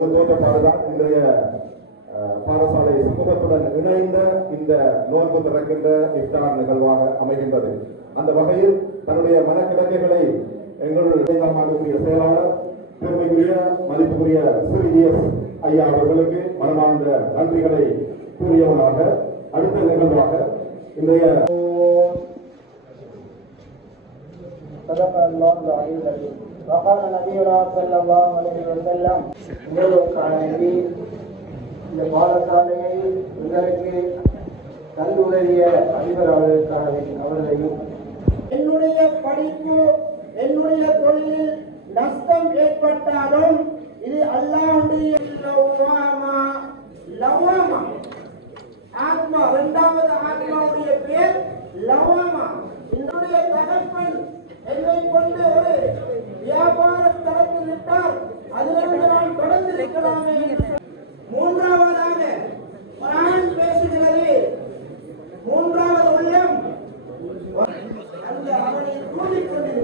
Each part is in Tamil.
தோற்றப்பாடுதான் இன்றைய பாடசாலை சமூகத்துடன் இணைந்த இந்த நோன்பு திறக்கின்ற இஃப்தார் நிகழ்வாக அமைகின்றது. அந்த வகையில் தன்னுடைய மனக்கிடக்கைகளை எங்களுடைய ஆண்டுக்குரிய செயலாளர் பெருமைக்குரிய மதிப்புக்குரிய ஸ்ரீ ஐயா அவர்களுக்கு மனமார்ந்த நன்றிகளை கூறியவனாக அடுத்த நிகழ்வாக இன்றைய وقال نبينا صلى الله عليه وسلم இந்த பாடசாலையை இதற்கு கல்லுடைய அதிபர் அவர்களையும் என்னுடைய படிப்பு என்னுடைய தொழிலில் நஷ்டம் ஏற்பட்டாலும் இது அல்லாஹ்வுடைய லவாமா ஆத்மா இரண்டாவது ஆத்மாவுடைய பேர் லவாமா. என்னுடைய தகப்பன் என்னை கொண்டு ஒரு வியாபார தளத்தில் விட்டால் அதிலிருந்து நான் தொடர்ந்திருக்கலாமே. மூன்றாவதாக குர்ஆன் பேசுகிறது, மூன்றாவது உள்ளம் அந்த அவனை கூறிக்கொண்டு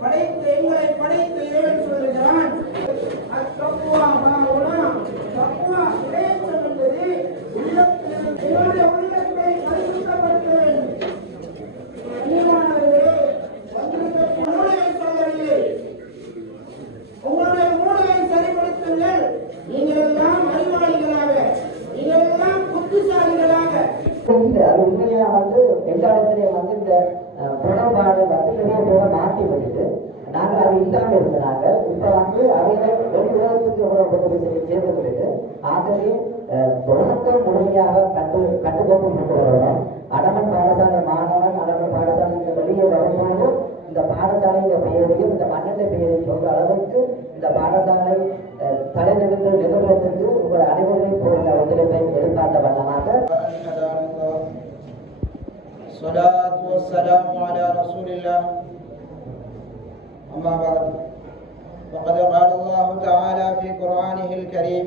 படைத்த எங்களை படைத்த இறைவன் சொல்லுகிறான், அத்தக்வா ஹாஉனா தக்வா இறைவன் என்பது உள்ளத்தில் என்னுடைய உள்ளத்தை பரிசுத்தப்படுத்த வேண்டும். கண்ணியமானவர்களே, வந்திருக்க மூளையை சொல்லவில்லை, உங்களுடைய மூளையை சரிப்படுத்துங்கள். நீங்கள் எல்லாம் அறிவாளிகளாக, நீங்கள் எல்லாம் புத்திசாலிகளாக. அது உண்மையா எல்லா இடத்துலயும் இந்த புறப்பாடு நிறைய மாற்றி விட்டுட்டு நாங்கள் அது இல்லாம இருந்தாங்க. இப்ப அவைகளை ஒரு உலகத்துக்கு சேர்ந்து விட்டுட்டு ஆகவே தொடக்கம் முழுமையாக கட்டுக்கோப்பு கொண்டு வரணும். அடமன் பாடசாலை மாணவன் அடமன் பாடசாலை வெளியே வரும்போது இந்த பாடசாலையின் பெயரையும் இந்த மண்ணின் பெயரையும் சொல்ற அளவுக்கு இந்த பாடசாலை தலைநிறுத்த நிறுவனத்திற்கு உங்கள் அனைவரையும் போன்ற ஒத்துழைப்பை எதிர்பார்த்த வண்ணமாக الصلاة والسلام على رسول الله. أما بعد فقد قال الله تعالى في قرآنه الكريم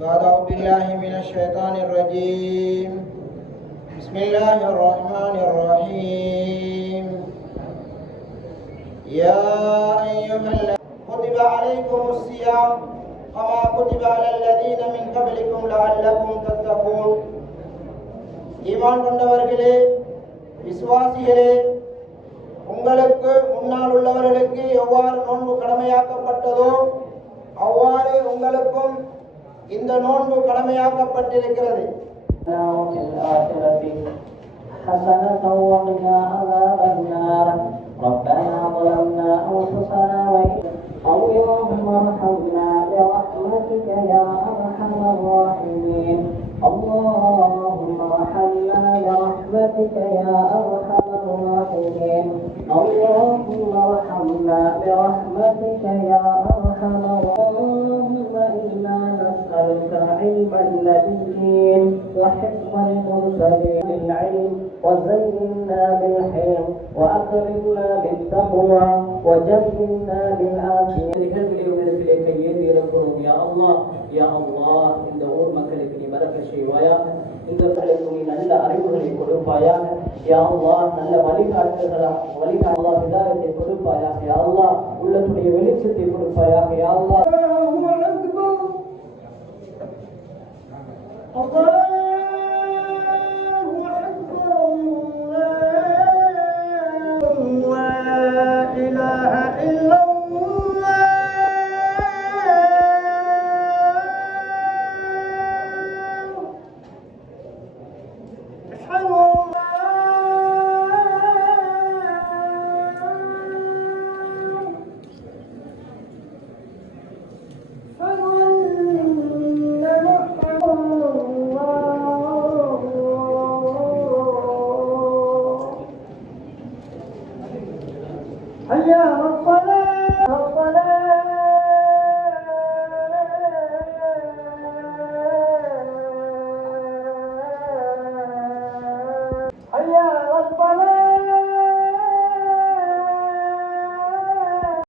بعد أعوذ بالله من الشيطان الرجيم بسم الله الرحمن الرحيم يا أيها الذين كتب عليكم الصيام كما كتب على الذين من قبلكم لعلكم تتقون. ஈமான் கொண்டவர்களே, விசுவாசிகளே, உங்களுக்கு முன்னால் உள்ளவர்களுக்கு எவ்வாறு நோன்பு கடமையாக்கப்பட்டதோ அவ்வாறு உங்களுக்கும் இந்த நோன்பு கடமையாக்கப்பட்டிருக்கிறது. ربنا ظلمنا أنفسنا وإن اللهم ارحمنا برحمتك يا أرحم الراحمين. اللهم ارحمنا برحمتك يا أرحم الراحمين. اللهم ارحمنا برحمتك يا أرحم اللهم إنا نسألك علم النبيين وحفظ المرسلين بالعلم وزينا بالحلم وأكرمنا بالتقوى وجنبنا بالعافية. நிகழ்வுகளிடத்திலே கையேந்தி இருக்கிறோம். யா அல்லாஹ், யா அல்லாஹ், இந்த ஊர் மக்களுக்கு நீ பரக்க செய்வாயா, இந்த மக்களுக்கு நீ நல்ல அறிவுகளை கொடுப்பாயா, யா அல்லாஹ், நல்ல வழிகாட்டுதலாக விதாயத்தை கொடுப்பாயா, யா அல்லாஹ், உள்ளத்துடைய வெளிச்சத்தை கொடுப்பாயா, யா அல்லாஹ்.